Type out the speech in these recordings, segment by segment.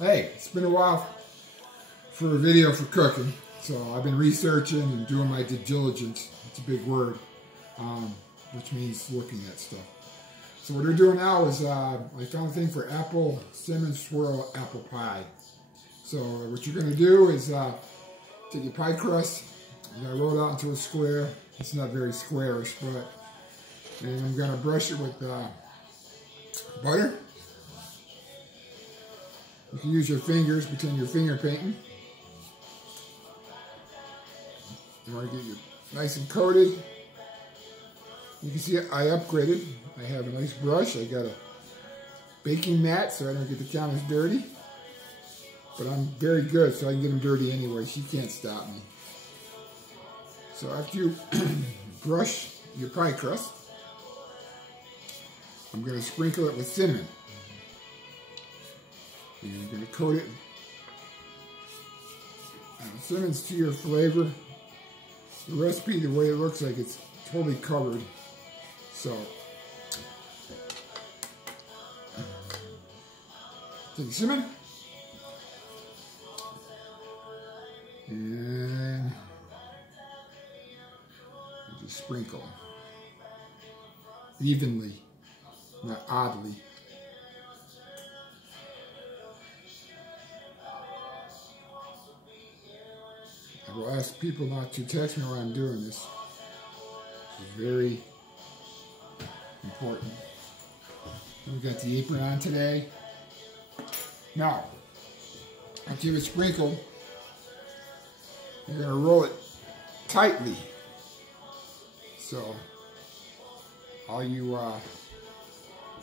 Hey, it's been a while for a video for cooking, so I've been researching and doing my due diligence. It's a big word, which means looking at stuff. So what we're doing now is I found a thing for apple cinnamon swirl apple pie. So what you're going to do is take your pie crust, you're going to roll it out into a square. It's not very squarish, and I'm going to brush it with butter. You can use your fingers, pretend you're finger painting. You want to get it nice and coated. You can see I upgraded. I have a nice brush. I got a baking mat so I don't get the counters dirty. But I'm very good so I can get them dirty anyway. She can't stop me. So after you brush your pie crust, I'm going to sprinkle it with cinnamon. And you're going to coat it. Cinnamon's to your flavor. The recipe, the way it looks like, it's totally covered. So, take the cinnamon. And you just sprinkle. Evenly, not oddly. I will ask people not to text me while I'm doing this. It's very important. We got the apron on today. Now, after you've sprinkled, you're going to roll it tightly. So, all you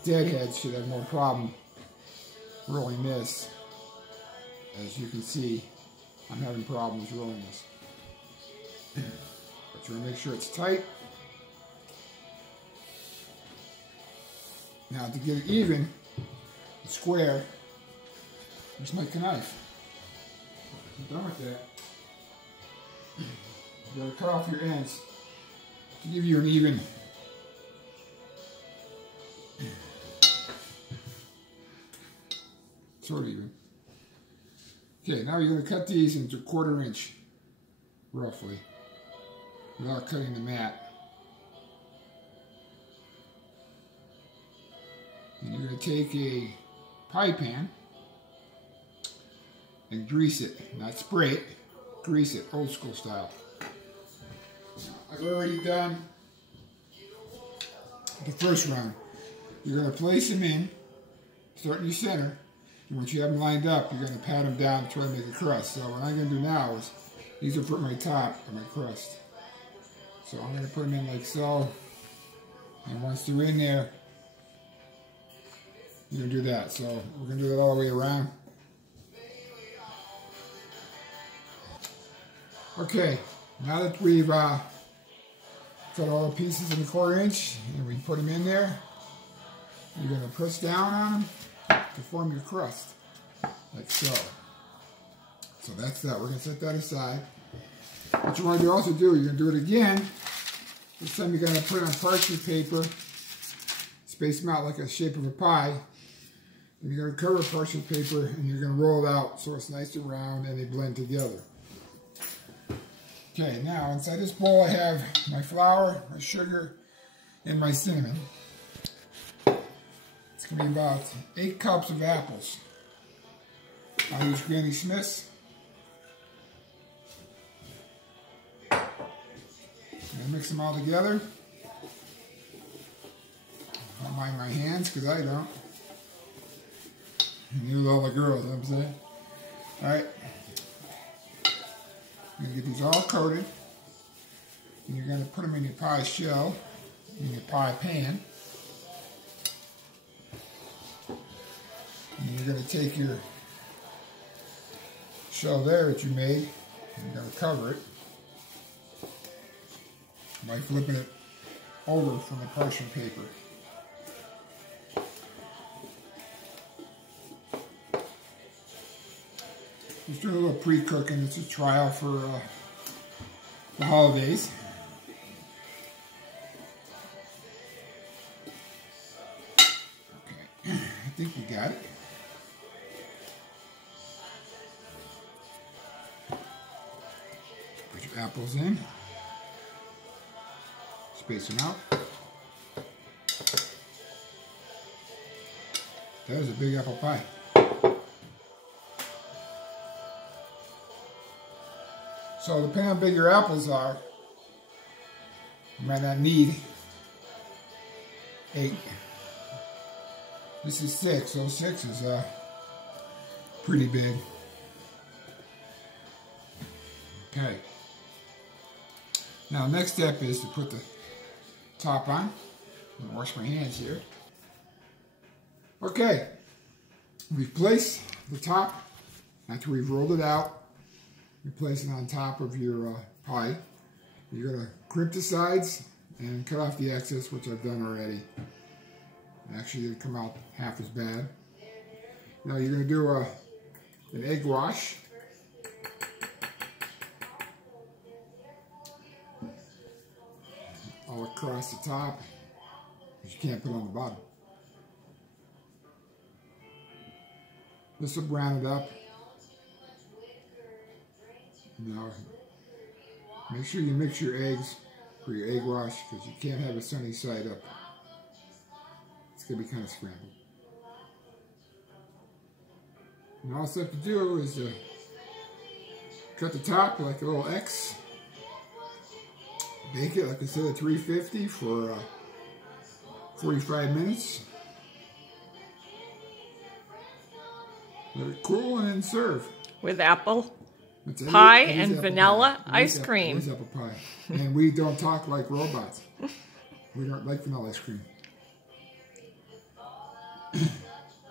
deadheads should have no problem rolling this. As you can see, I'm having problems rolling this. But you want to make sure it's tight. Now to get it even, square, just make a knife. I'm done with that. You gotta cut off your ends to give you an even. Sort of even. Okay, now you're going to cut these into 1/4 inch, roughly, without cutting the mat. And you're going to take a pie pan and grease it, not spray it, grease it, old school style. I've already done the first round. You're going to place them in, start in your center. And once you have them lined up, you're going to pat them down and try to make a crust. So what I'm going to do now is, these are for my top of my crust. So I'm going to put them in like so. And once they're in there, you're going to do that. So we're going to do that all the way around. Okay, now that we've cut all the pieces in the 1/4 inch, and we put them in there, you're going to press down on them to form your crust, like so. So that's that. We're going to set that aside. What you want to also do, you're going to do it again. This time you're going to put it on parchment paper, space them out like a shape of a pie. And you're going to cover parchment paper and you're going to roll it out so it's nice and round and they blend together. Okay, now inside this bowl I have my flour, my sugar, and my cinnamon. It's going to be about 8 cups of apples. I use Granny Smith's. And mix them all together. Don't mind my hands, because I don't. And you all the girls, you know what I'm saying? Alright. You're going to get these all coated. And you're going to put them in your pie shell, in your pie pan. And you're going to take your shell there that you made, and you're going to cover it by flipping it over from the parchment paper. Just doing a little pre-cooking. It's a trial for the holidays. Okay, I think we got it. apples in. Space them out. That was a big apple pie. So depending on how big your apples are, you might not need 8. This is 6, so 6 is pretty big. Okay. Now next step is to put the top on. I'm going to wash my hands here. Okay. We've placed the top after we've rolled it out. You place it on top of your pie. You're going to crimp the sides and cut off the excess, which I've done already. Actually, it'll come out half as bad. Now you're going to do an egg wash. All across the top, which you can't put on the bottom. This will brown it up. Now, make sure you mix your eggs for your egg wash, because you can't have a sunny side up. It's going to be kind of scrambled. And all you have to do is cut the top like a little X. Bake it, like I said, at 350 for 45 minutes. Let it cool and then serve. With apple pie and vanilla ice cream. It is apple pie. And we don't talk like robots. We don't like vanilla ice cream.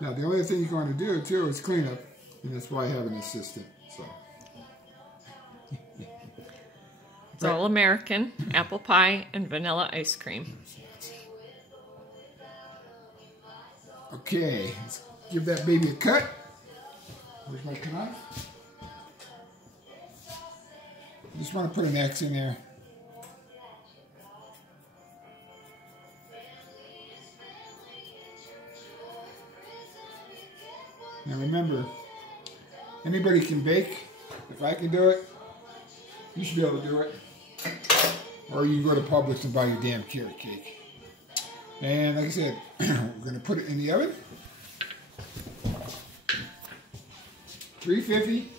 Now, the only thing you're going to do, too, is clean up. And that's why I have an assistant. So. It's all American, apple pie and vanilla ice cream. Okay, let's give that baby a cut. Where's my knife? I just want to put an X in there. Now remember, anybody can bake. If I can do it, you should be able to do it. Or you can go to Publix and buy your damn carrot cake. And like I said, we're going to put it in the oven. 350.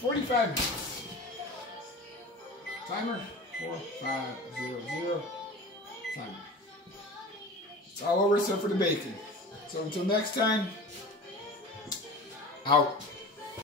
45 minutes. Timer 4500. Timer. It's all over except for the bacon. So until next time, out.